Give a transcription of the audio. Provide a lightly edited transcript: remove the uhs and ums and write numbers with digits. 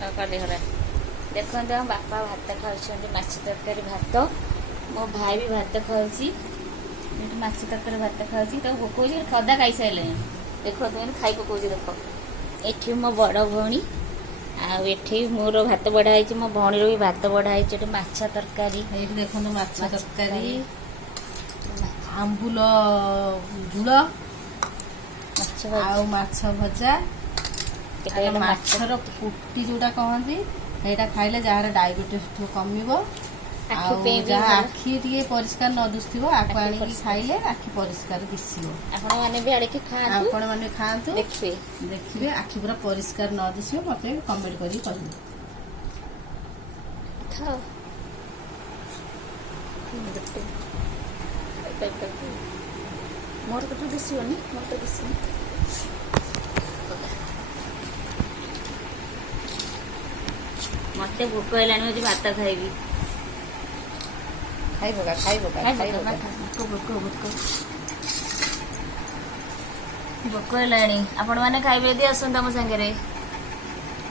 कली हरा देखो बापा भात खाऊँ माछ तरकारी भात मो भाई भी भात खाऊँ माछ तरकारी भात खाऊँ तो भोक हो खदा खाई सारे देखो तुम खाई पकाऊ देख ये मो बड़ भौणी आठी मोर भात बढ़ाई मो भौणी भी भात बढ़ाई माछ तरकारी देखो माछ तरकारी आंबुल झुल माछ भजा माछर पुटी जोटा कहती यहाँ खाइले जार डायबिटीज कमिब आखि टे परिष्कार न दुसो आखु आनी खाइले आखि परिष्कार दिशो आपण मैंने खातु देखिए आखि पूरा परिष्कार न दिशो मत कमेंट कर मोर तो दिशोनी मोर तो दिशोनी मत भोक है भात खाइबी भोक है आपण मैंने खाइबे दी आसंता मो सांगे